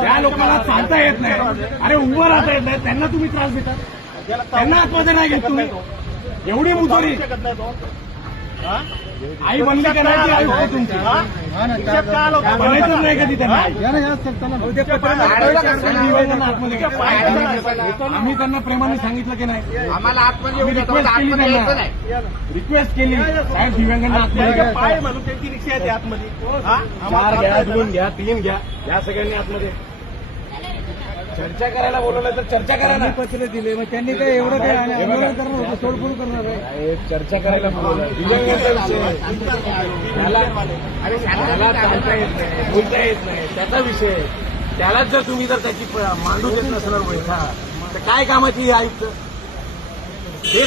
त्या लोकांना चालता येत नाही, अरे उभं राहता येत नाही, त्यांना तुम्ही त्रास देतात, त्यांना आतमध्ये नाही घेत तुम्ही. एवढी मुजोरी आई बनली का नाही? आई होती तुमची, बनायचं नाही कधी त्यांना. आम्ही त्यांना प्रेमाने सांगितलं की नाही, आम्हाला आतमध्ये रिक्वेस्ट केली साहेब दिव्यांगांना आतमध्ये पाय म्हणून त्यांची रिक्षा येते आतमध्ये. 4 घ्या, 2 घ्या, 3 घ्या, या सगळ्यांनी आतमध्ये चर्चा करायला बोलवलं तर चर्चा करायला पत्र दिले, मग त्यांनी काय एवढं काय आंदोलन करणार होतं, सोडफोड करणार आहे. चर्चा करायला बोलवलं. दिव्यांगांचा विषय त्याला चालता येत नाही, बोलता येत नाही, त्याचा विषय. त्यालाच जर तुम्ही जर त्याची मांडू देत नसणार वैठा तर काय कामाची ही आयुक्त.